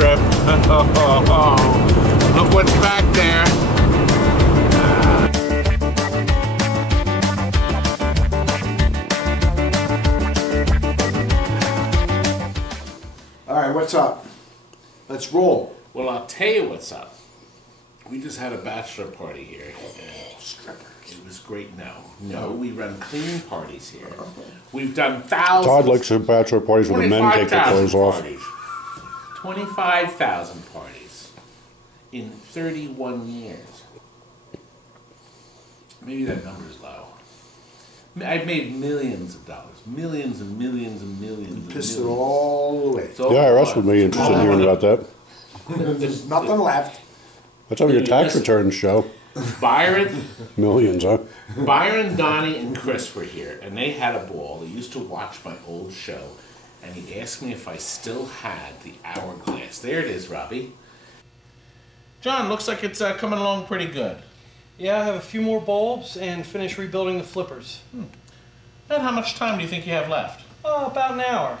trip. Look what's back there. All right, what's up? Let's roll. Well, I'll tell you what's up. We just had a bachelor party here. Strippers. It was great. No, we run cleaning parties here. We've done thousands. Todd likes the bachelor parties where the men take their clothes off. 25,000 parties in 31 years. Maybe that number's low. I've made millions of dollars. Millions and millions and millions. You pissed it all away. The IRS would be interested in hearing about that. There's nothing left. That's how your tax returns show. Byron, millions, huh? Byron, Donnie, and Chris were here, and they had a ball. They used to watch my old show, and he asked me if I still had the hourglass. There it is, Robbie. John, looks like it's coming along pretty good. Yeah, I have a few more bulbs and finish rebuilding the flippers. And how much time do you think you have left? Oh, about an hour.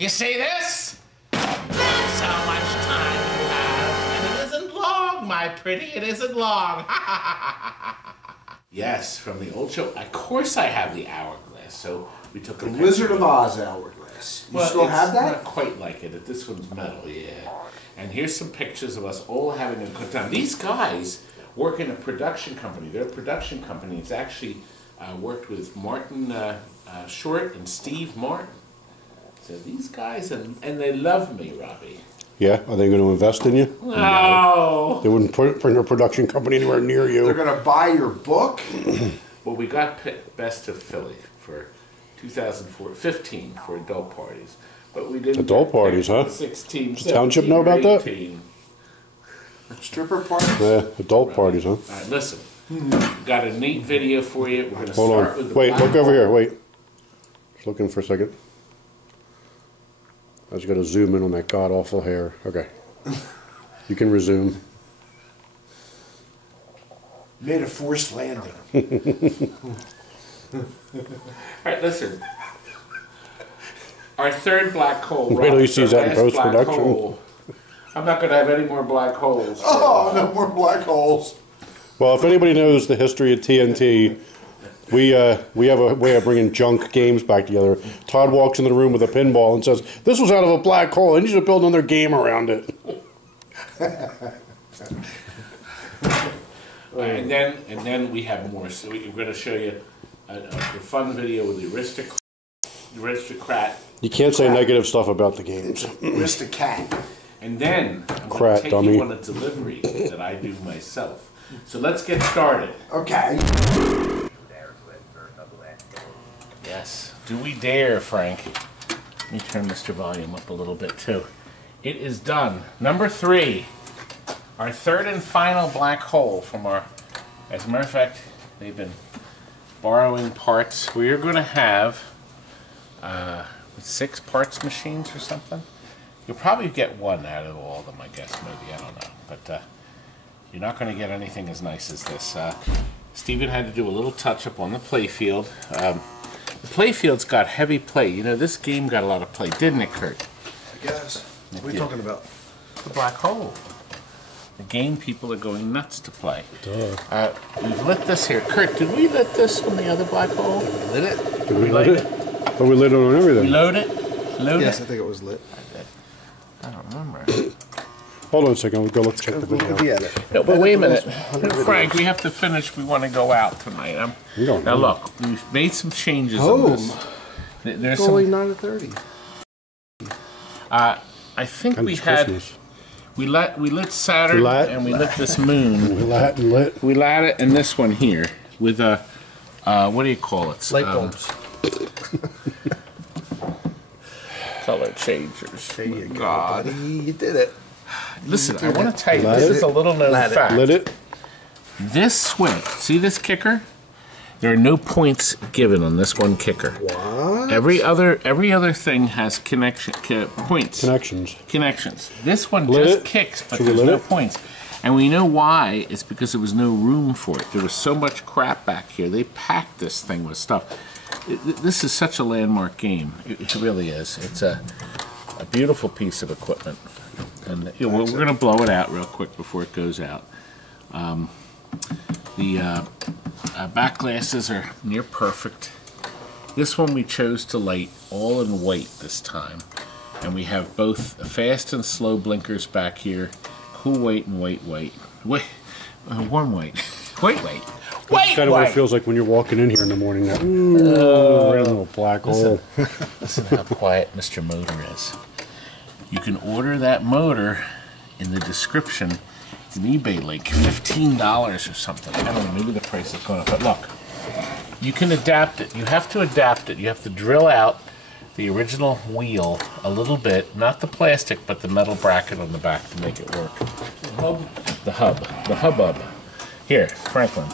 You see this? That's how much time you have. And it isn't long, my pretty. It isn't long. Yes, from the old show. Of course I have the hourglass. So we took a The Wizard of Oz hourglass. You still have that? Not quite like it. This one's metal, yeah. And here's some pictures of us all having a good time. These guys work in a production company. Their production company is actually worked with Martin Short and Steve Martin. So these guys, and they love me, Robbie. Yeah? Are they going to invest in you? No. They wouldn't put their production company anywhere near you. They're going to buy your book? Well, we got Best of Philly for 2015 for adult parties. But we didn't. Adult parties, huh? 16, Does the township know about that? Stripper parties? Yeah, adult parties, huh? All right, listen. We've got a neat video for you. We're going to Hold start on. with the Wait, black look over ball. here. Wait. Just looking for a second. I just got to zoom in on that god-awful hair. Okay. You can resume. Made a forced landing. All right, listen. Our third black hole. Wait till you see that in post-production. I'm not going to have any more black holes. Oh, no more black holes. Well, if anybody knows the history of TNT, we have a way of bringing junk games back together. Todd walks in the room with a pinball and says, "This was out of a black hole. I need you to build another game around it." And then we have more. So we're going to show you a fun video with the aristocrat. You can't say negative stuff about the games. Aristocat. And then I'm going to take you on a delivery that I do myself. So let's get started. Okay. Yes. Do we dare, Frank? Let me turn Mr. Volume up a little bit too. It is done. Number 3. Our third and final black hole from our, as a matter of fact, they've been borrowing parts. We are going to have 6 parts machines or something. You'll probably get one out of all of them, I guess, maybe. I don't know. But you're not going to get anything as nice as this. Steven had to do a little touch-up on the playfield. The playfield's got heavy play. You know, this game got a lot of play, didn't it, Kurt? I guess. What are you talking about? The black hole. The game people are going nuts to play. Duh. We've lit this here. Kurt, did we lit this from the other black hole? Lit it? Did we lit it? Oh, we lit it on everything. We load it? Load Yes, it? I think it was lit. I don't remember. Hold on a second. We'll go check the video. No, but wait a minute. Frank, we have to finish. We want to go out tonight. Now look, we've made some changes on this. There's It's only some, 9:30. I think And we it's had... Christmas. We lit Saturn and we lit this moon. We lit and lit. We lit it and this one here with a, what do you call it? Light bulbs. Color changers. There you go, God. buddy. You did it. Listen, I want to tell you, this is a little known fact. Lit it. This swing, see this kicker? There are no points given on this one kicker. What? Every other thing has points. Connections. This one just kicks, but there's no points. And we know why. It's because there was no room for it. There was so much crap back here. They packed this thing with stuff. This is such a landmark game. It really is. It's a beautiful piece of equipment. And we're going to blow it out real quick before it goes out. The back glasses are near perfect. This one we chose to light all in white this time. And we have both fast and slow blinkers back here. Cool white and white. Warm white. White. That's kind of what it feels like when you're walking in here in the morning. That little black hole. Listen how quiet Mr. Motor is. You can order that motor in the description. It's an eBay link, $15 or something. I don't know, maybe the price is going up. But look, you can adapt it. You have to adapt it. You have to drill out the original wheel a little bit, not the plastic, but the metal bracket on the back to make it work. The hubbub. Here, Franklin.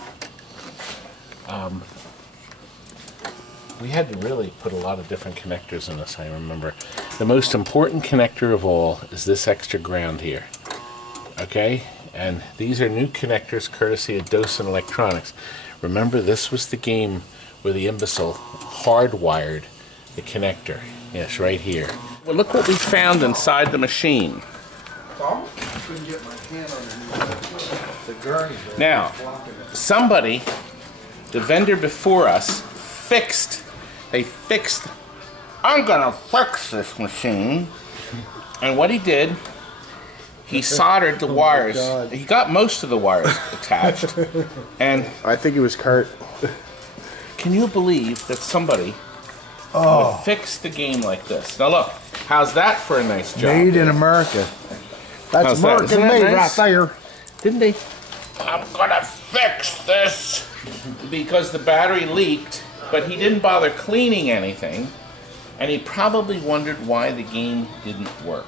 We had to really put a lot of different connectors in this, I remember. The most important connector of all is this extra ground here. Okay? And these are new connectors courtesy of Dosen Electronics. Remember, this was the game where the imbecile hardwired the connector. Yes, right here. Well, look what we found inside the machine. I couldn't get my hand underneath the gurney. Now, somebody, the vendor before us, I'm gonna fix this machine. And what he did, he soldered the wires. He got most of the wires attached. And I think it was Kurt. can you believe that somebody would fix the game like this? Now look, how's that for a nice job? Made in America. That's How's that? American Isn't that made nice? right there. Didn't they? I'm gonna fix this! Because the battery leaked, but he didn't bother cleaning anything, and he probably wondered why the game didn't work.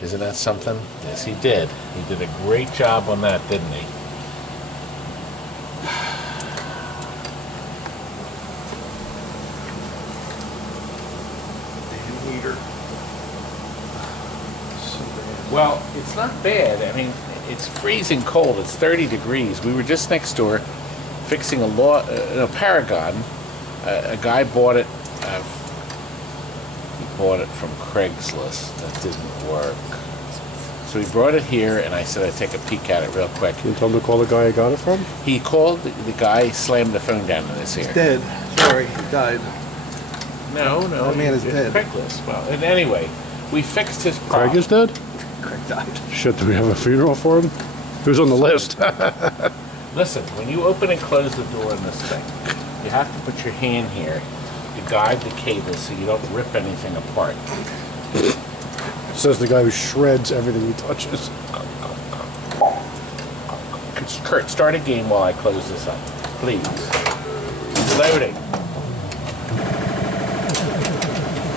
Isn't that something? Yes, he did. He did a great job on that, didn't he? Well, it's not bad. I mean, it's freezing cold. It's 30 degrees. We were just next door fixing a Paragon. A guy bought it. He bought it from Craigslist. That didn't work. So he brought it here, and I said I'd take a peek at it real quick. Can you tell me to call the guy I got it from? He called the guy, slammed the phone down in his ear. Dead. Sorry, he died. No. That man is it's dead. Craigslist. Well, and anyway, we fixed his Craig problem. is dead? Craig died. Shit, do we have a funeral for him? Who's on the list? Listen, when you open and close the door in this thing, you have to put your hand here to guide the cable so you don't rip anything apart. Says the guy who shreds everything he touches. Kurt, start a game while I close this up, please. Loading.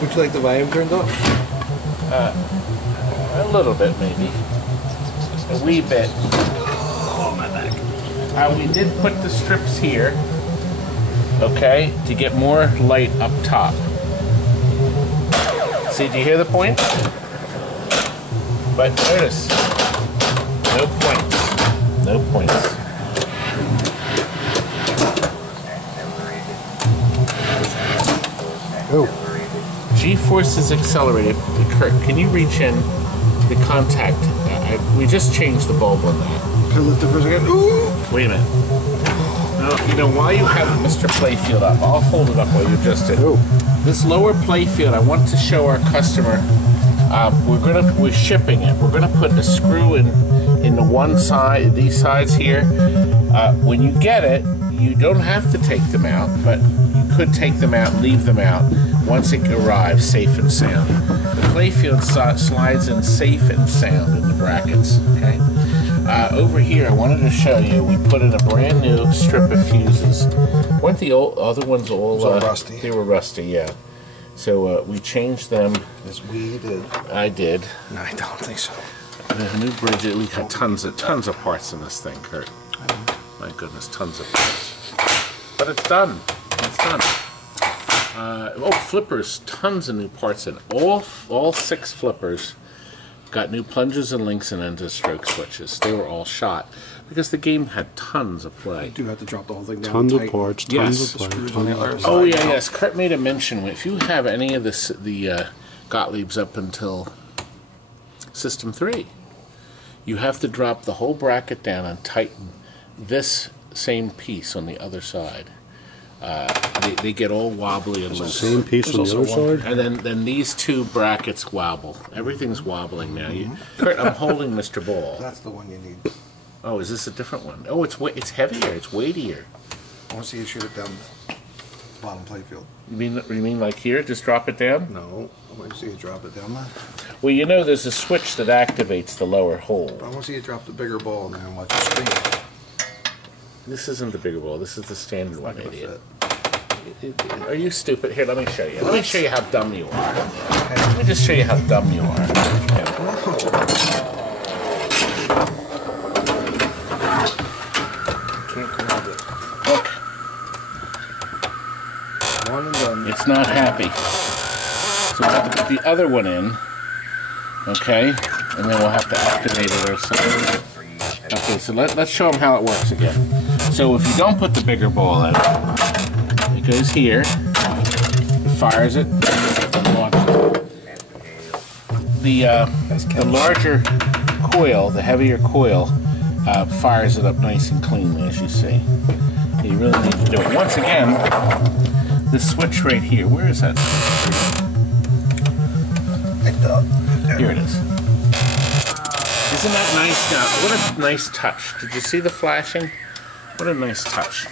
Would you like the volume turned up? A little bit, maybe. A wee bit. Oh, my back. We did put the strips here, okay, to get more light up top. See, do you hear the point? But notice, no points. No points. Oh. G-force is accelerated. Kurt, can you reach in the contact? We just changed the bulb on that. Can I lift it for a second? Ooh! Wait a minute. No, you know, while you have Mr. Playfield up, I'll hold it up while you adjust it. Oh. This lower playfield, I want to show our customer. We're shipping it. We're gonna put a screw in the one side, these sides here. When you get it, you don't have to take them out, but you could take them out and leave them out once it arrives safe and sound. The playfield slides in safe and sound in the brackets. Okay. Over here, I wanted to show you. We put in a brand new strip of fuses. Weren't the other ones all rusty? They were rusty, yeah. So we changed them. Yes, we did. I did. No, I don't think so. There's a new bridge. We got tons of parts in this thing, Kurt. My goodness, tons of parts. But it's done. It's done. Flippers, tons of new parts in. All 6 flippers got new plungers and links and end-of-stroke switches. They were all shot because the game had tons of play. You do have to drop the whole thing down. Tons of tight. parts, Yes. tons of play. Screws on the other side. Oh yeah, yes. Kurt made a mention. If you have any of the Gottliebs up until System 3. You have to drop the whole bracket down and tighten this same piece on the other side. They get all wobbly and loose. Same piece on the other side? And then these two brackets wobble. Everything's wobbling now. Kurt, I'm holding Mr. Ball. That's the one you need. Oh, is this a different one? Oh, it's heavier. It's weightier. I want to see you shoot it down the bottom playfield. You mean like here? Just drop it down? No, I want to see you drop it down there. Well, you know there's a switch that activates the lower hole. I want to see you drop the bigger ball in there and watch the screen. This isn't the bigger ball. This is the standard one, idiot. Are you stupid? Here, let me show you. Let me show you how dumb you are. Let me just show you how dumb you are. Can't grab it. Look. One and done. It's not happy. So we'll have to put the other one in. Okay? And then we'll have to activate it ourselves. Okay, so let's show them how it works again. So if you don't put the bigger ball in, it goes here, it fires it, and launches it. The larger coil, the heavier coil, fires it up nice and cleanly, as you see. You really need to do it. Once again, this switch right here, where is that? Here it is. Isn't that nice now? What a nice touch. Did you see the flashing? What a nice touch.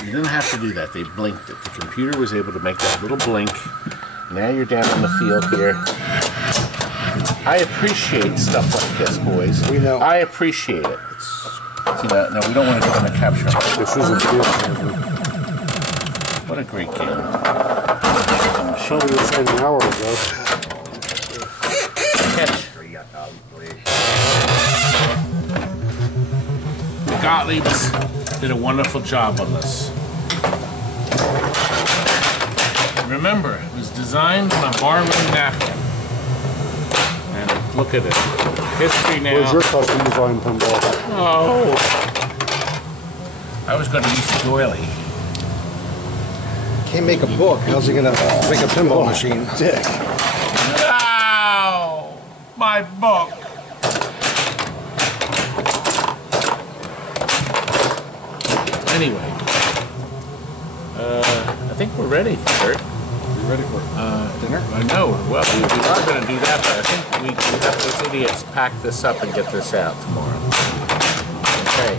You didn't have to do that. They blinked it. The computer was able to make that little blink. Now you're down on the field here. I appreciate stuff like this, boys. We know. I appreciate it. See that? No, we don't want to go on the capture. This is a field. What a great game. Show me this an hour ago. Catch. The Gottliebs did a wonderful job on this. Remember, it was designed on a barroom napkin. And look at it. History now. Where's your custom design pinball? Oh. I was going to use the doily. Can't make a book. How's he gonna make a pinball machine? Dick. Ow! My book. Anyway, I think we're ready, Kurt. You ready for dinner? I know. Well, we are going to do that, but I think we have those idiots pack this up and get this out tomorrow. Okay.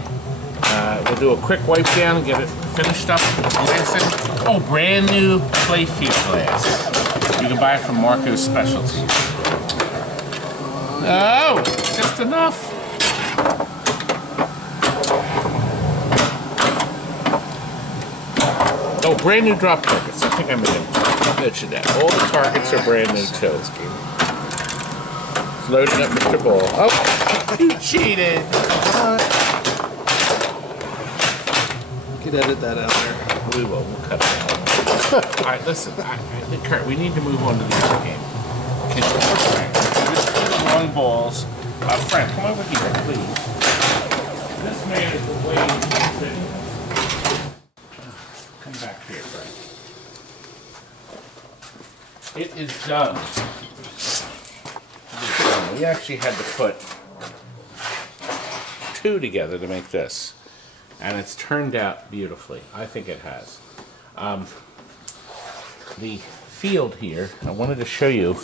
We'll do a quick wipe down and get it finished up. Oh, brand new playfield glass. You can buy it from Marco's Specialties. Oh, just enough. Oh, brand new drop targets. I think I mentioned that. All the targets are brand new too. It's loading up Mr. Ball. Oh, you cheated. You could edit that out there. We will. We'll cut it out. All right, listen. Kurt, we need to move on to the other game. Can you just do the long balls? Frank, come over here, please. This man is the way he's sitting. Come back here, Frank. It is done. We actually had to put two together to make this. And it's turned out beautifully. I think it has. The field here, I wanted to show you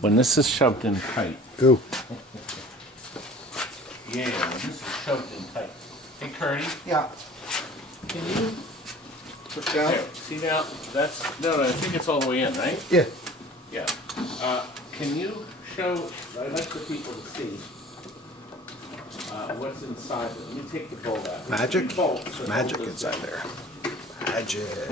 when this is shoved in tight. Ooh. Yeah, when this is shoved in tight. Hey, Curdy. Yeah. Can you Push down. there, see now? That's no, I think it's all the way in, right? Yeah. Yeah. Can you show? I'd like the people to see what's inside. Let me take the bolt out. Magic? Bolts that Magic hold this inside down. there. Magic.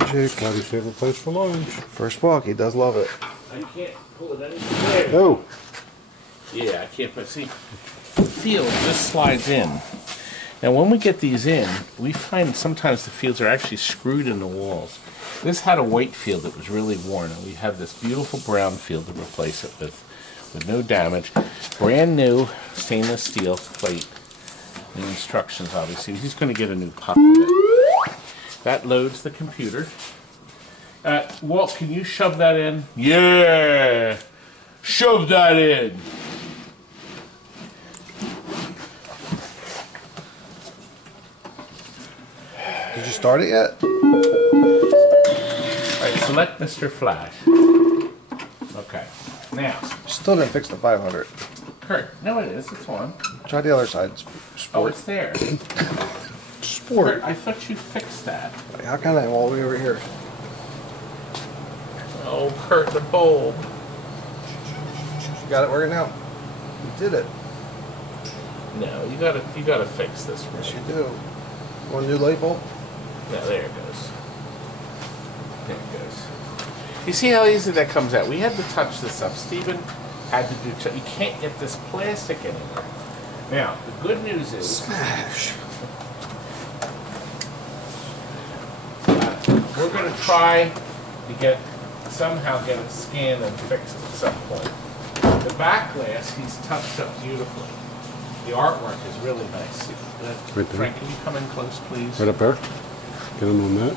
Magic. Glad save a place for lunch. First walk, he does love it. I can't pull it anywhere. Oh. Yeah, I can't. But see, the field just slides in. Now, when we get these in, we find sometimes the fields are actually screwed in the walls. This had a white field that was really worn, and we have this beautiful brown field to replace it with no damage. Brand new stainless steel plate. The instructions, obviously. He's going to get a new pop of it. That loads the computer. Walt, can you shove that in? Yeah! Shove that in! Did you start it yet? Alright, select Mr. Flash. Okay. Now. Still didn't fix the 500. Kurt, no it is, it's on. Try the other side. Oh, Sport. it's there. Sport. Kurt, I thought you fixed that. How can I all the way over here? Oh, Kurt, the bulb. You got it working out. You did it. No, you gotta fix this. Yes, you do. Want a new light bulb? No, there it goes. There it goes. You see how easy that comes out? We had to touch this up. Stephen had to do. You can't get this plastic anywhere. Now, the good news is. Smash. We're going to try to somehow get it scanned and fixed at some point. The back glass he's touched up beautifully. The artwork is really nice. Right there. Frank, can you come in close, please? Right up there. Get in on that.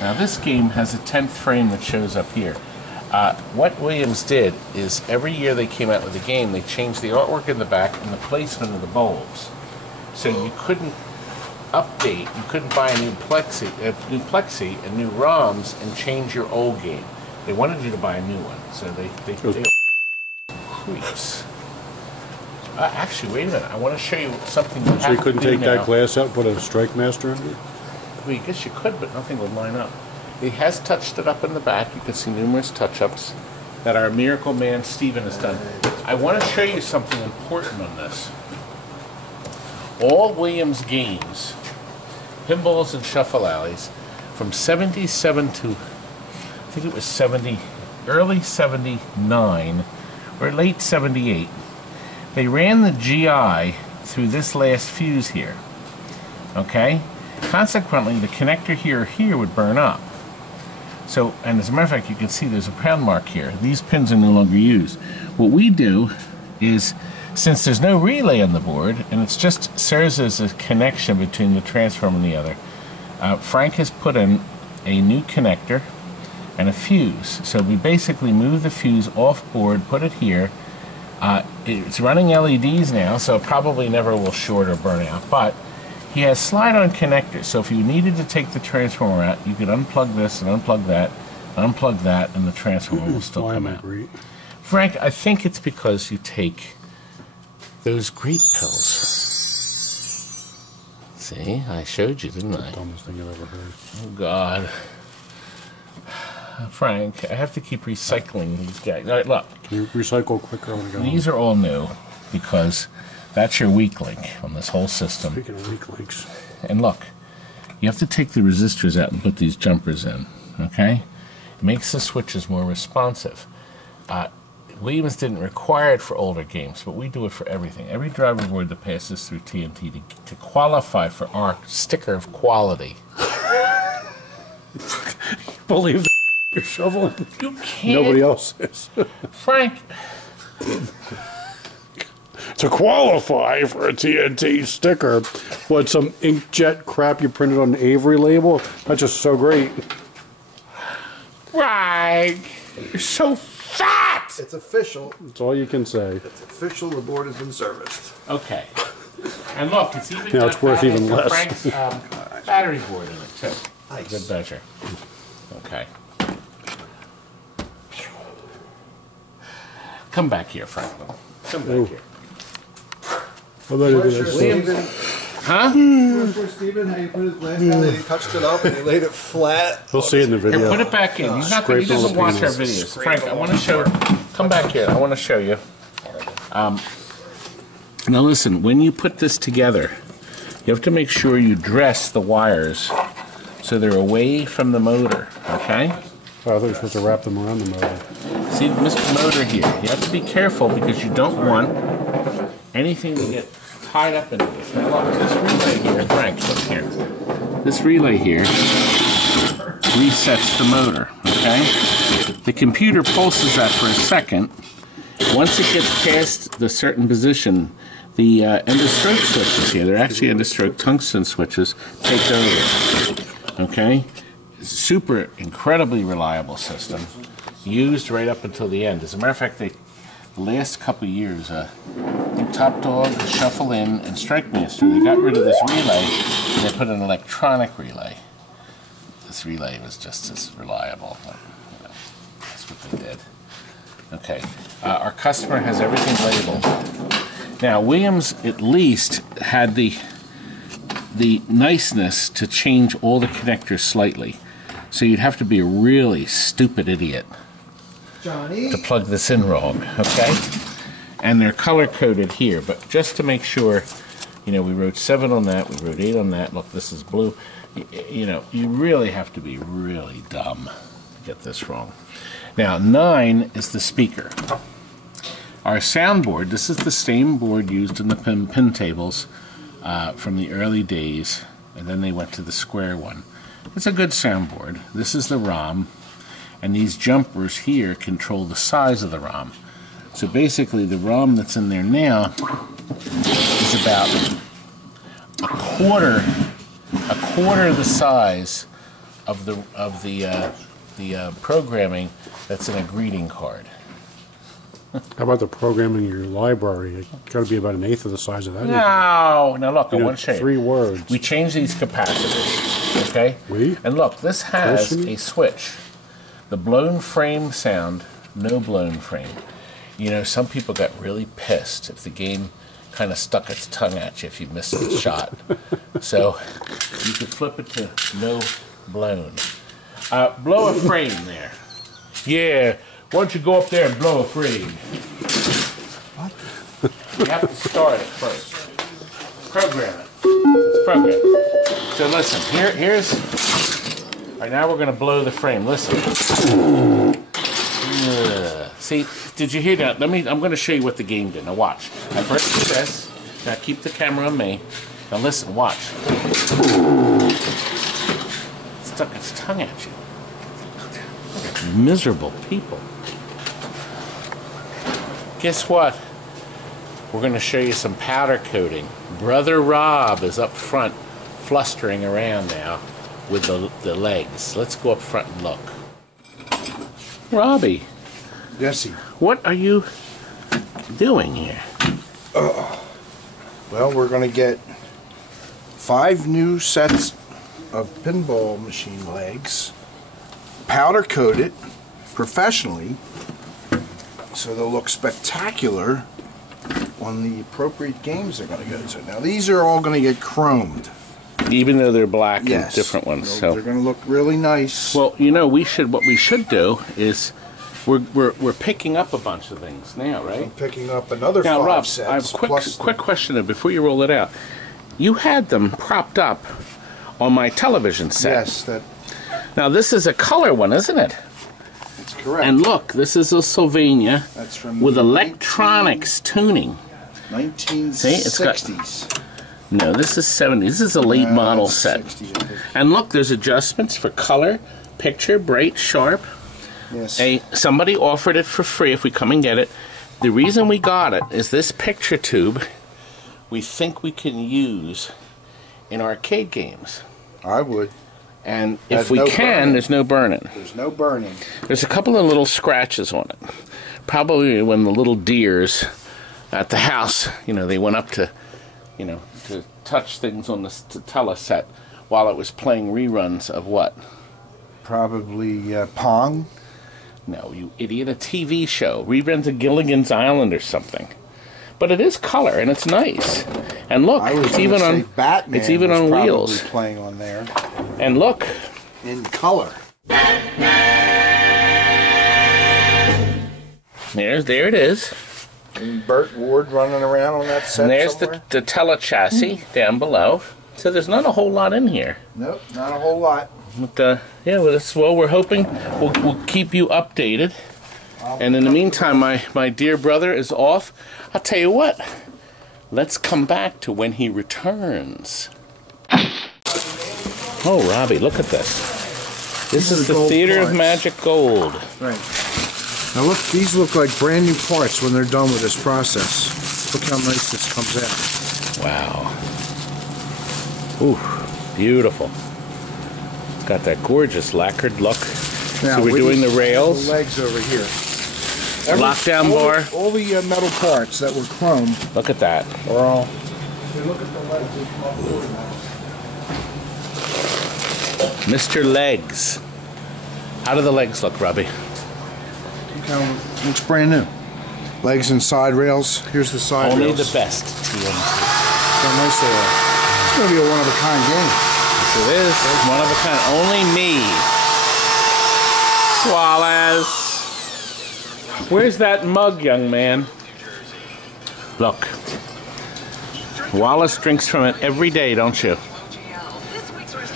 Now this game has a 10th frame that shows up here. What Williams did is every year they came out with a game, they changed the artwork in the back and the placement of the bulbs. So you couldn't update, you couldn't buy a new plexi and new ROMs and change your old game. They wanted you to buy a new one, so they creeps. Actually, wait a minute. I want to show you something. So you couldn't take that glass out and put a strike master in it? Well, I guess you could, but nothing would line up. He has touched it up in the back. You can see numerous touch-ups that our miracle man Stephen has done. I want to show you something important on this. All Williams games, pinballs and shuffle alleys, from 77 to, I think it was 70, early 79, or late 78, they ran the GI through this last fuse here. Okay? Consequently, the connector here would burn up. So, and as a matter of fact, you can see there's a pound mark here. These pins are no longer used. What we do is, since there's no relay on the board, and it just serves as a connection between the transformer and the other, Frank has put in a new connector and a fuse. So we basically move the fuse off board, put it here. It's running LEDs now, so it probably never will short or burn out, but he has slide-on connectors, so if you needed to take the transformer out, you could unplug this and unplug that, and the transformer will still come out. Frank, I think it's because you take those grape pills. See, I showed you, didn't I? Dumbest thing I've ever heard. Oh, God. Frank, I have to keep recycling these guys. All right, look. Can you recycle quicker? These are all new because that's your weak link on this whole system. Speaking of weak links. And look, you have to take the resistors out and put these jumpers in, okay? It makes the switches more responsive. Williams didn't require it for older games, but we do it for everything. Every driver board that passes through TNT to qualify for our sticker of quality. Believe you're shoveling? You can't. Nobody else is. Frank. To qualify for a TNT sticker, what, some inkjet crap you printed on an Avery label? That's just so great. Frank, you're so fat! It's official. That's all you can say. It's official. The board has been serviced. Okay. And look, it's even Now it's worth even less. Frank's battery board in it, too. Nice. Good measure. Okay. Come back here, Franklin. Come back here. How about you do this? Stephen. Huh? Remember Stephen, how you put his glass down and he touched it up and he laid it flat? We'll see it in the video. Here, put it back in. He doesn't watch our videos. Frank, I want to show. Come back here. I want to show you. Now listen, when you put this together, you have to make sure you dress the wires so they're away from the motor. Okay? Oh, I thought you were supposed to wrap them around the motor. See, Mr. Motor here. You have to be careful because you don't want anything to get tied up in it. Now look, this relay here, Frank, look here. This relay here resets the motor, okay? The computer pulses that for a second. Once it gets past the certain position, the end-of-stroke switches here. They're actually end-of-stroke tungsten switches. Take over. Okay? Super, incredibly reliable system. Used right up until the end. As a matter of fact, the last couple of years, Top Dog, Shuffle In, and Strike Master, they got rid of this relay and they put an electronic relay. This relay was just as reliable. But, you know, that's what they did. Okay, our customer has everything labeled. Now, Williams at least had the niceness to change all the connectors slightly. So you'd have to be a really stupid idiot to plug this in wrong, okay? And they're color-coded here, but just to make sure, you know, we wrote 7 on that, we wrote 8 on that. Look, this is blue. You know, you really have to be really dumb to get this wrong. Now, 9 is the speaker. Our soundboard, this is the same board used in the pin tables from the early days, and then they went to the square one. It's a good soundboard. This is the ROM, and these jumpers here control the size of the ROM. So basically, the ROM that's in there now is about a quarter the size of the programming that's in a greeting card. How about the programming in your library? It's got to be about 1/8 of the size of that. No, now look, I want to show you. 3 words. We changed these capacitors, okay? And look, this has a switch. The blown frame sound, no blown frame. You know, some people got really pissed if the game kind of stuck its tongue at you if you missed the shot. So you could flip it to no blown. Blow a frame there. Yeah. Why don't you go up there and blow a frame? What? You have to start it first. Program it. It's programmed. So listen, here's... All right, now we're going to blow the frame. Listen. See, did you hear that? I'm going to show you what the game did. Now watch. I first do this. Now keep the camera on me. Now listen, watch. It stuck its tongue at you. Miserable people. Guess what? We're going to show you some powder coating. Brother Rob is up front flustering around now with the legs. Let's go up front and look. Robbie. Jesse. What are you doing here? Well, we're going to get 5 new sets of pinball machine legs, powder coated professionally, so they'll look spectacular on the appropriate games they're going to go to. Now, these are all going to get chromed. Even though they're black and different ones. So they're going to look really nice. Well, you know, what we should do is we're picking up a bunch of things now, right? I'm picking up another now, 5 Rob, sets. I have a quick question before you roll it out. You had them propped up on my television set. Yes. Now, this is a color one, isn't it? That's correct. And look, this is a Sylvania That's from with electronics tuning. 1960s. See, it's got... No, this is 70s. This is a late model set. 60, and look, there's adjustments for color, picture, bright, sharp. Yes. Somebody offered it for free if we come and get it. The reason we got it is this picture tube we think we can use in arcade games. I would. And if we can, there's no burning. There's no burning. There's a couple of little scratches on it. Probably when the little deers at the house, you know, they went up to, you know, to touch things on the teleset while it was playing reruns of what? Probably Pong. No, you idiot, a TV show. Reruns of Gilligan's Island or something. But it is color and it's nice. And look, it's even on Batman. It's even on wheels. Playing on there. And look, in color. There it is. And Burt Ward running around on that set. And there's somewhere. the tele-chassis down below. So there's not a whole lot in here. Nope, not a whole lot. But, yeah, well, we're hoping we'll keep you updated. And in the meantime, my dear brother is off. I'll tell you what. Let's come back to when he returns. Oh, Robbie, look at this. This is the Theater of Magic Gold. Right. Now look, these look like brand new parts when they're done with this process. Look how nice this comes out. Wow. Ooh, beautiful. Got that gorgeous lacquered look. Now, so we're doing the rails. The legs over here. Lockdown bar. All the metal parts that were chrome. Look at that. Are all. Hey, look at the legs. They come up really nice. Mr. Legs. How do the legs look, Robbie? Looks brand new. Legs and side rails. Here's the side Only rails. the best TNT. How nice they are. It's going to be a one-of-a-kind game. Yes, it is. One of a kind. Only me. Swallows. Where's that mug, young man? Look. Wallace drinks from it every day, don't you?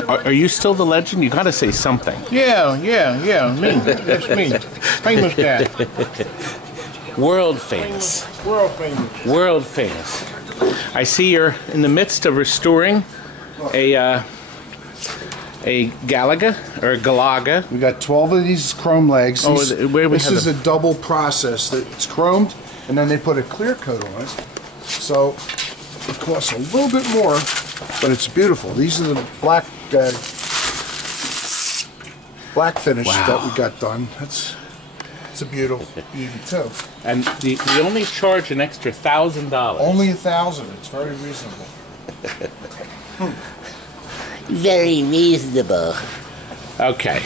Are you still the legend? You got to say something. Yeah, me. That's me. Famous guy. World famous. World famous. World famous. I see you're in the midst of restoring a Galaga or a Galaga. We got 12 of these chrome legs. This is a double process. It's chromed, and then they put a clear coat on it. So it costs a little bit more, but it's beautiful. These are the black finish that we got done. It's a beautiful beauty too. And we only charge an extra $1,000. Only $1,000. It's very reasonable. Very reasonable. Okay.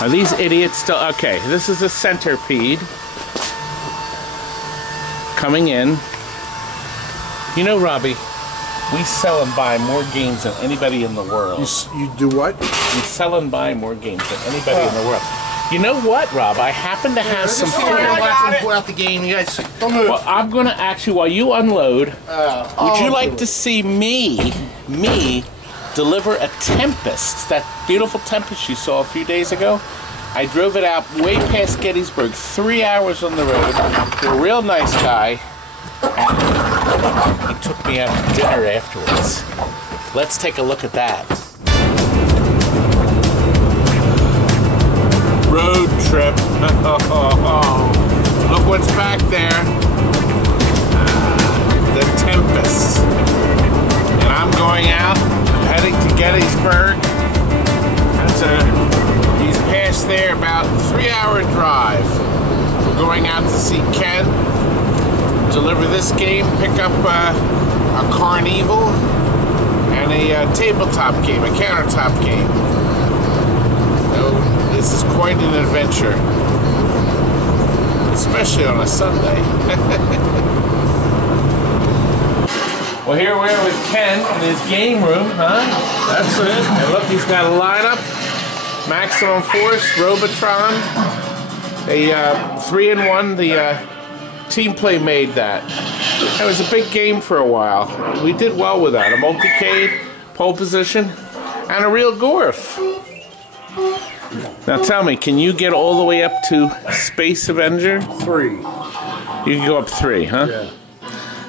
Are these idiots still... Okay, this is a centipede. Coming in. You know, Robbie, we sell and buy more games than anybody in the world. You do what? We sell and buy more games than anybody in the world. You know what, Rob? I happen to have some... Pull out the game, you guys. Don't move. Well, I'm going to actually, while you unload, would you like to see me deliver a Tempest, that beautiful Tempest you saw a few days ago? I drove it out way past Gettysburg, 3 hours on the road, to a real nice guy, and he took me out to dinner afterwards. Let's take a look at that. Road trip. Look what's back there. The Tempest. And I'm going out. I'm heading to Gettysburg. He's past there about a 3-hour drive. We're going out to see Ken. Deliver this game. Pick up a Carnival. And a tabletop game. A countertop game. So, this is quite an adventure, especially on a Sunday. Well, here we are with Ken in his game room, huh? That's it. And look, he's got a lineup: Maximum Force, Robotron, a 3-in-1. The team play made that. That was a big game for a while. We did well with that. A multicade, pole position, and a real Gorf. Now tell me, can you get all the way up to Space Avenger? 3. You can go up 3, huh? Yeah.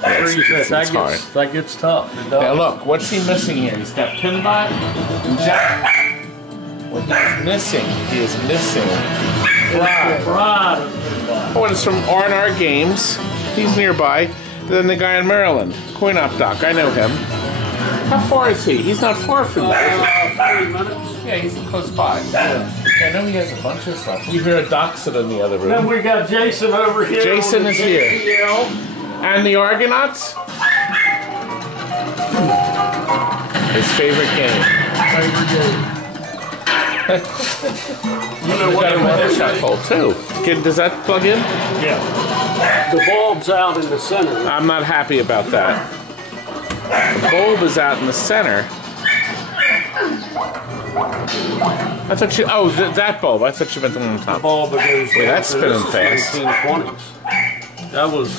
That gets tough. Now look, what's he missing here? He's got Pinball and Jack. What he's missing, he is missing Bride. Oh, and it's from R&R Games. He's nearby. Then the guy in Maryland, Coin Op Doc, I know him. How far is he? He's not far from that. 30 minutes. Yeah, he's close by. Yeah. I know he has a bunch of stuff. We hear a Dachshund in the other room. Then we got Jason over here. Jason is here. And the Argonauts? His favorite game. You know what? Got a weather shot pole too. Does that plug in? Yeah. The bulb's out in the center. I'm not happy about that. The bulb is out in the center. I thought you... Oh, that bulb. I thought you meant the one on top. The bulb goes. Wait, that's spinning fast. 1920s. That was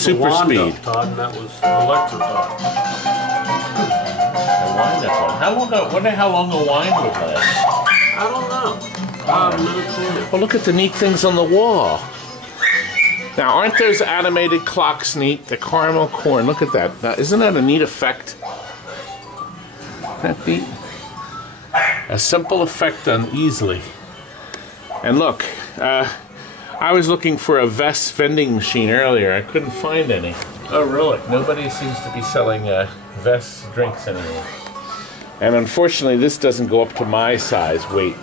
super the speed. wind-up, Todd, and that was electrified. The wind-up one. How long? I wonder how long a wind would last. I don't know. No clue. Well, look at the neat things on the wall. Now, aren't those animated clocks neat? The caramel corn. Look at that. Now, isn't that a neat effect? Isn't that neat? A simple effect done easily. And look, I was looking for a Vest vending machine earlier. I couldn't find any. Oh, really? Nobody seems to be selling Vess drinks anymore. And unfortunately, this doesn't go up to my size weight.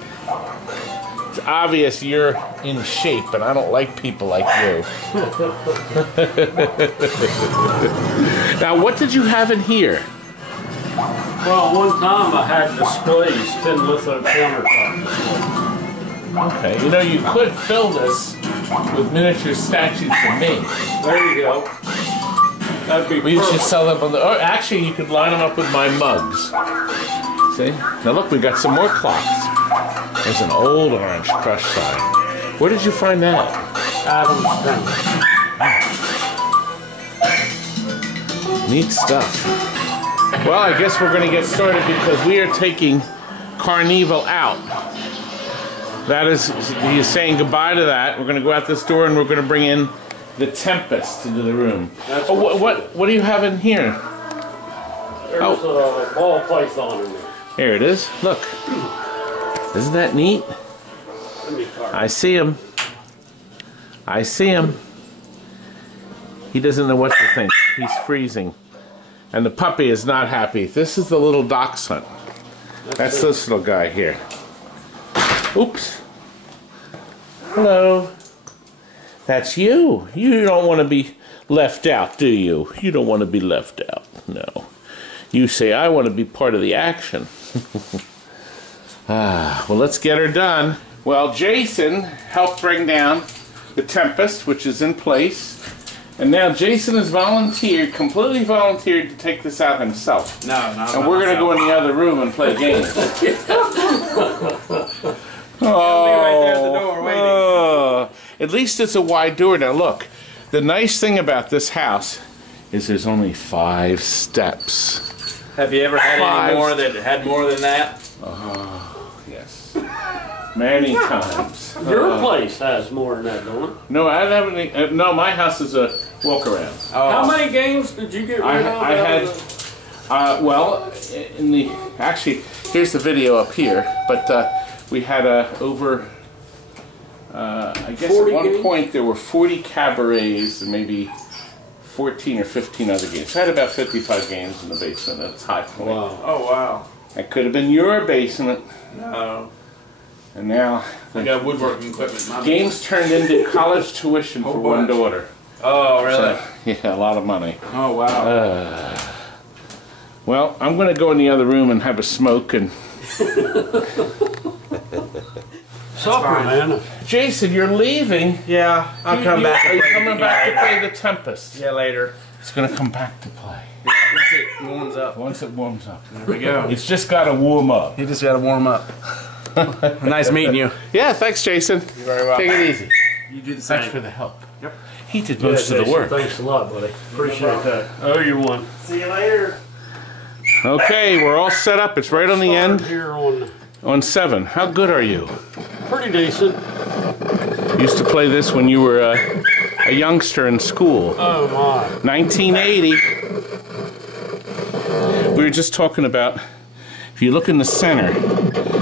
It's obvious you're in shape, and I don't like people like you. Now, what did you have in here? Well, one time I had displays, tin litho countertop displays. Okay, you know, you could fill this with miniature statues of me. There you go. That'd be We should perfect. sell them on the... Or actually, you could line them up with my mugs. See? Now look, we got some more clocks. There's an old orange crush sign. Where did you find that? Neat stuff. Well, I guess we're going to get started because we are taking Carnival out. That is, he's saying goodbye to that. We're going to go out this door and we're going to bring in the Tempest into the room. Oh, what do you have in here? There's a ball python in there. Here it is. Look. Isn't that neat? Let me card. I see him. I see him. He doesn't know what to think. He's freezing. And the puppy is not happy. This is the little dachshund. That's this little guy here. Oops. Hello. That's you. You don't want to be left out, do you? You don't want to be left out. No. You say, I want to be part of the action. Well, let's get her done. Well, Jason helped bring down the Tempest, which is in place. And now Jason has completely volunteered to take this out himself. No. And we're going to go in the other room and play games. Right there at the door waiting. At least it's a wide door. Now look, the nice thing about this house is there's only 5 steps. Have you ever had any more that had more than that? Yes. Many times. Your place has more than that, don't it? No, I haven't. No, my house is a walk around. How many games did you get rid of? I had. Well, in the actually, here's the video up here. But we had over. I guess at one point there were 40 cabarets and maybe 14 or 15 other games. So I had about 55 games in the basement. That's high point. Wow. Oh, wow. That could have been your basement. No. And now I got woodworking equipment. My games turned into college tuition for one daughter. Oh, really? So, yeah, a lot of money. Oh, wow. Well, I'm going to go in the other room and have a smoke and. Supper, man. Jason, you're leaving. Yeah, I'll come back. Are you coming back to play the Tempest? Yeah, later. It's going to come back to play. Yeah, once it warms up. Once it warms up. There we go. It's just got to warm up. He just got to warm up. Nice meeting you. Yeah, thanks, Jason. You're very welcome. Take it easy. You do the same. Thanks for the help. Yep. He did most of the work. Thanks a lot, buddy. Appreciate that. Oh, you're one. See you later. Okay, we're all set up. It's right on the end. Here on 7. How good are you? pretty decent. Used to play this when you were a youngster in school. Oh my. 1980. We were just talking about, if you look in the center,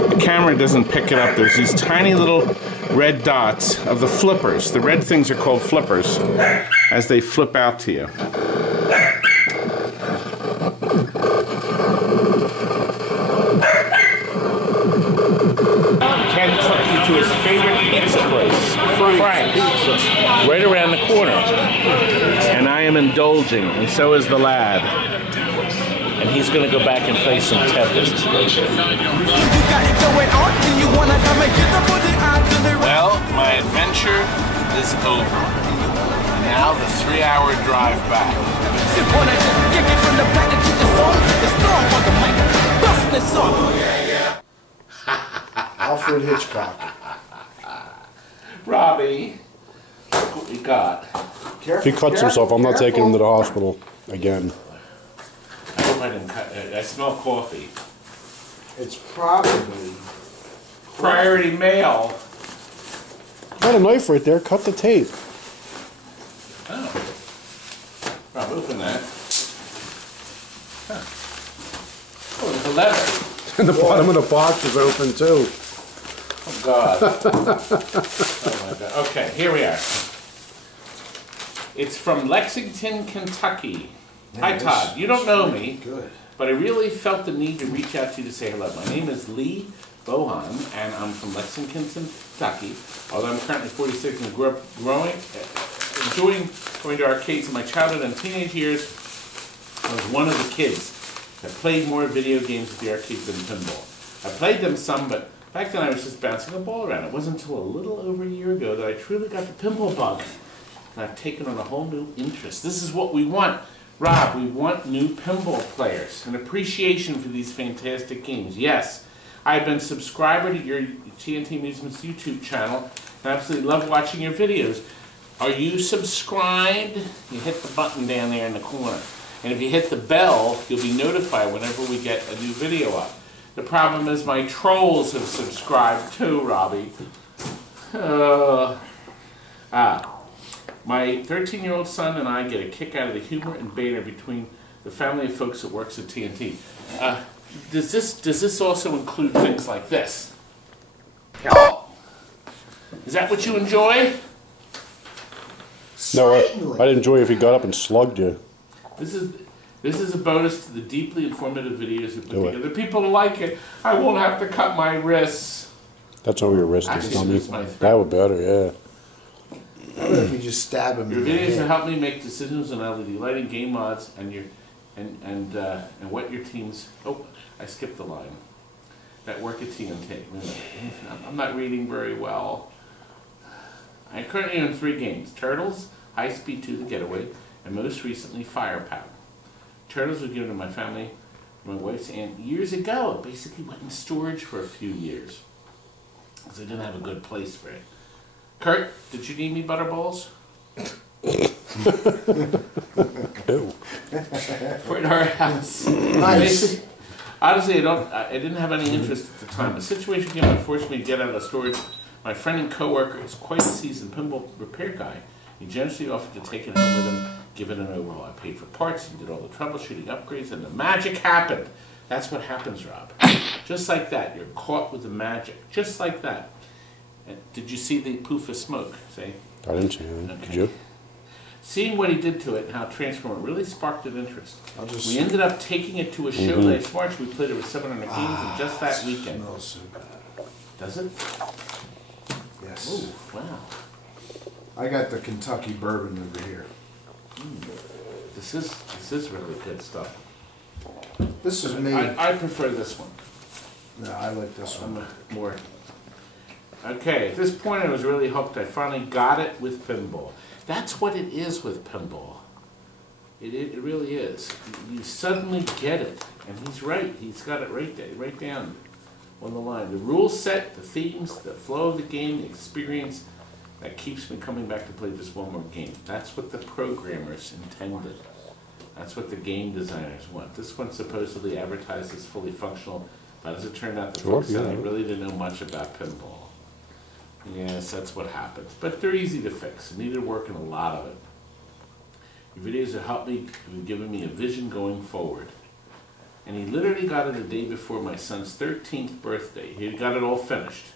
the camera doesn't pick it up. There's these tiny little red dots of the flippers. The red things are called flippers as they flip out to you. Ken took you to his favorite pizza place, Frank's Pizza, right around the corner. And I am indulging, and so is the lad. And he's going to go back and play some Tempest. Well, my adventure is over. Now the 3-hour drive back. Alfred Hitchcock. Robbie, look what we got. Careful, He cuts himself. I'm not taking him to the hospital again. I hope I didn't cut. I smell coffee. It's probably Priority mail. Got a knife right there. Cut the tape. Oh. Rob, open that. Huh. Oh, there's a letter. And the bottom of the box is open too. Oh, God. Oh, my God. Okay, here we are. It's from Lexington, Kentucky. Man, Hi, this Todd. You don't know is me, Good. but I really felt the need to reach out to you to say hello. My name is Lee Bohan, and I'm from Lexington, Kentucky. Although I'm currently 46 and grew up enjoying going to arcades in my childhood and teenage years, I was one of the kids that played more video games at the arcades than pinball. I played them some, but back then I was just bouncing a ball around. It wasn't until a little over a year ago that I truly got the pinball bug. And I've taken on a whole new interest. This is what we want. Rob, we want new pinball players. An appreciation for these fantastic games. Yes, I've been a subscriber to your TNT Amusements YouTube channel and absolutely love watching your videos. Are you subscribed? You hit the button down there in the corner. And if you hit the bell, you'll be notified whenever we get a new video up. The problem is my trolls have subscribed too, Robbie. My 13-year-old son and I get a kick out of the humor and banter between the family of folks that works at TNT. Does this also include things like this? Is that what you enjoy? No, I'd enjoy if he got up and slugged you. This is a bonus to the deeply informative videos you put together. People like it. I won't have to cut my wrists. That's over your wrist, Actually, dummy. That would be better, yeah. How about if you just stab him Your in the videos have head? helped me make decisions on LED lighting, game mods, and what your teams. Oh, I skipped the line. That work at TNT. I'm not reading very well. I currently own 3 games: Turtles, High Speed 2: The Getaway, and most recently Firepower. Turtles was given to my family, my wife's aunt, years ago. It basically went in storage for a few years because I didn't have a good place for it. Kurt, did you need me butterballs? Ew. For in our house. Nice. Honestly, I didn't have any interest at the time. The situation came up forced me to get out of storage. My friend and coworker is quite a seasoned pinball repair guy. He generously offered to take it home with him, give it an overhaul. I paid for parts and did all the troubleshooting upgrades, and the magic happened. That's what happens, Rob. Just like that, you're caught with the magic. Just like that. And did you see the poof of smoke? See? I didn't see anything. Okay. Did you? Seeing what he did to it and how it transformed it really sparked an interest. just- We ended up taking it to a show last March. We played over 700 games in just that weekend. Smells so bad. Does it? Yes. Oh, wow. I got the Kentucky bourbon over here. This is really good stuff. This is made. I prefer this one. No, I like this I'm one. more. Okay, at this point I was really hooked. I finally got it with pinball. That's what it is with pinball. It really is. You suddenly get it, and he's right. He's got it right there, right down on the line. The rule set, the themes, the flow of the game, the experience that keeps me coming back to play just one more game. That's what the programmers intended. That's what the game designers want. This one supposedly advertised as fully functional, but as it turned out, the folks said I really didn't know much about pinball. Yes, that's what happens. But they're easy to fix. It needed work and a lot of it. Your videos have helped me, have given me a vision going forward. And he literally got it the day before my son's 13th birthday. He got it all finished.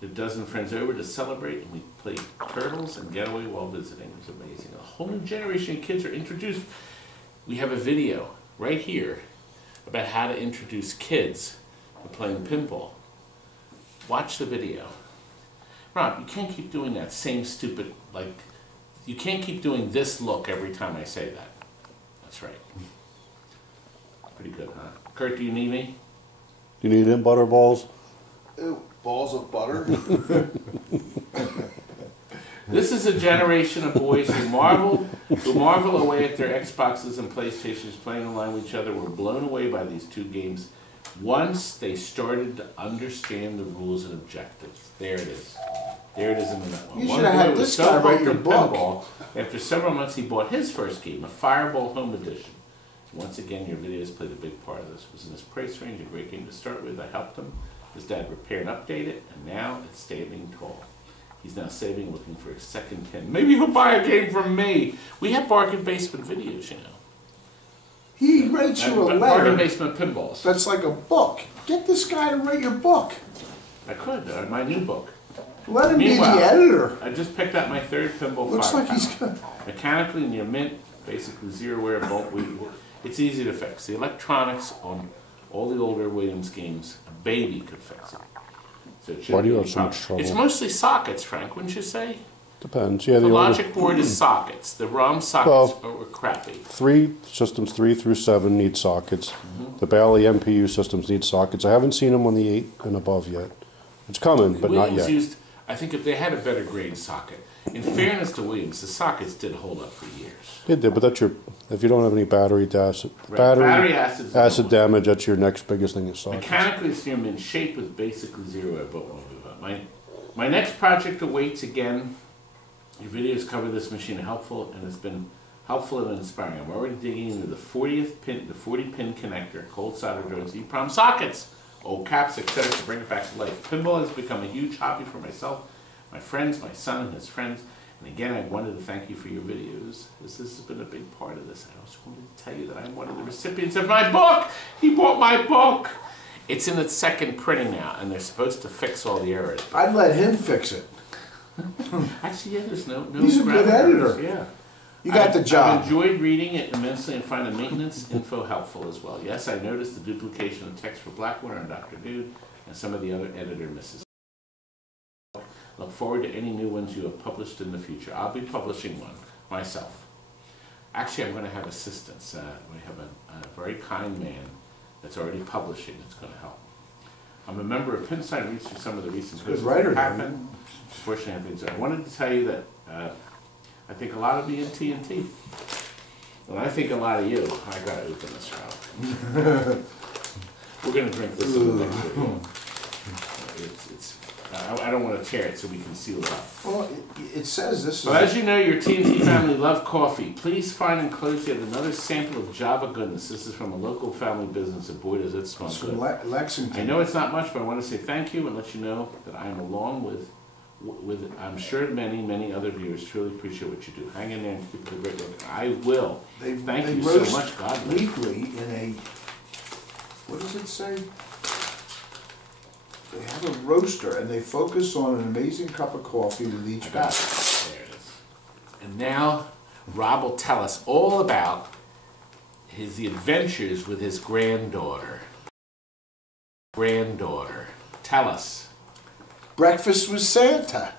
A dozen friends over to celebrate, and we played Turtles and Getaway while visiting. It was amazing. A whole new generation of kids are introduced. We have a video right here about how to introduce kids to playing pinball. Watch the video. Rob, you can't keep doing that same stupid, you can't keep doing this look every time I say that. That's right. Pretty good, huh? Kurt, do you need me? Do you need them butterballs? Ew, balls of butter. This is a generation of boys who marvel away at their Xboxes and PlayStations playing online with each other, were blown away by these 2 games once they started to understand the rules and objectives. There it is. There it is in the net. You should have had this guy write your book. Pinball, after several months, he bought his first game, a Fireball Home Edition. Once again, your videos played a big part of this. It was in his price range, a great game to start with. I helped him. His dad repair and update it, and now it's standing tall. He's now saving, looking for a second 10. Maybe he'll buy a game from me. We have bargain basement videos, you know. He writes you a Bargain letter. basement pinballs. That's like a book. Get this guy to write your book. I could, my new book. Let him be the Meanwhile, editor. I just picked up my third pinball. Looks like he's power. good. Mechanically near mint, basically zero wear bolt weak. It's easy to fix. The electronics on all the older Williams games, a baby could fix it. So it Why do you have be so much trouble? It's mostly sockets, Frank, wouldn't you say? Depends. Yeah, The older- logic board is sockets. The ROM sockets are crappy. 3 systems 3 through 7 need sockets. The Bally MPU systems need sockets. I haven't seen them on the 8 and above yet. It's coming, but not Williams yet. used, I think if they had a better grade socket, in fairness to Williams, the sockets did hold up for years. It did, but that's your. If you don't have any battery acid, Right. Battery acid's acid damage, that's your next biggest thing is sockets. Mechanically, it's near mint shape with basically zero wear bolt won't move up. My next project awaits again. Your videos cover this machine helpful, and it's been helpful and inspiring. I'm already digging into the 40th pin, the 40-pin connector, cold solder joints, EEPROM sockets, old caps, etc. to bring it back to life. Pinball has become a huge hobby for myself, my friends, my son, and his friends. And again, I wanted to thank you for your videos. This has been a big part of this. I also wanted to tell you that I'm one of the recipients of my book. He bought my book. It's in its second printing now, and they're supposed to fix all the errors. I'd let him fix it. Actually, yeah, there's no He's a good grammar errors, editor. Yeah. You got the job. I've enjoyed reading it immensely and find the maintenance info helpful as well. Yes, I noticed the duplication of text for Blackwater and Dr. Dude and some of the other editor misses. Look forward to any new ones you have published in the future. I'll be publishing one myself. Actually, I'm going to have assistants. We have a very kind man that's already publishing that's going to help. I'm a member of Pinside and reached through some of the recent Good writer, happened. Fortunately, I wanted to tell you that I think a lot of me in TNT. And I think a lot of you. I gotta open this out. We're gonna drink this in the next video. I don't want to tear it so we can seal it up. Well, it says this So as you know, your TNT family love coffee. Please find and close yet another sample of Java goodness. This is from a local family business, and boy does it smell It's good. from Lexington. I know it's not much, but I want to say thank you and let you know that I am along with I'm sure many other viewers truly appreciate what you do. Hang in there and keep the great work. I will. Thank you so much, Gottlieb. Weekly in a, what does it say? They have a roaster and they focus on an amazing cup of coffee with each batch. There it is. And now Rob will tell us all about the adventures with his granddaughter. Tell us. Breakfast with Santa.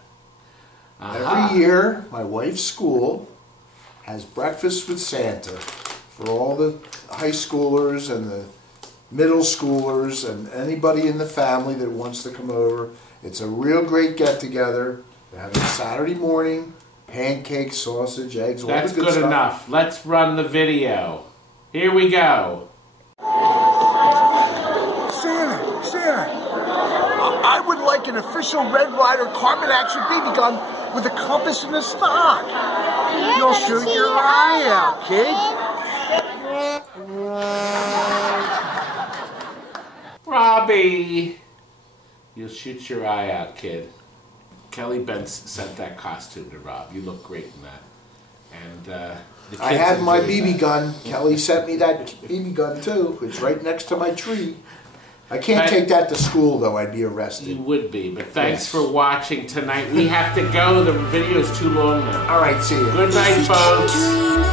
Every year, my wife's school has breakfast with Santa for all the high schoolers and the middle schoolers and anybody in the family that wants to come over. It's a real great get-together. They're having Saturday morning, pancakes, sausage, eggs, all That's the good good stuff. enough. Let's run the video. Here we go. Santa, I would like an official Red Ryder carbon action BB gun with a compass and a stock. You'll shoot your eye out, kid. Robbie! You'll shoot your eye out, kid. Kelly Bentz sent that costume to Rob. You look great in that. And the kids I have my enjoyed BB that. gun. Kelly sent me that BB gun too. It's right next to my tree. I can't I- take that to school though. I'd be You arrested. would be, but thanks Yes. for watching tonight. We have to go. The video's too long now. All right, see you. Good night, folks.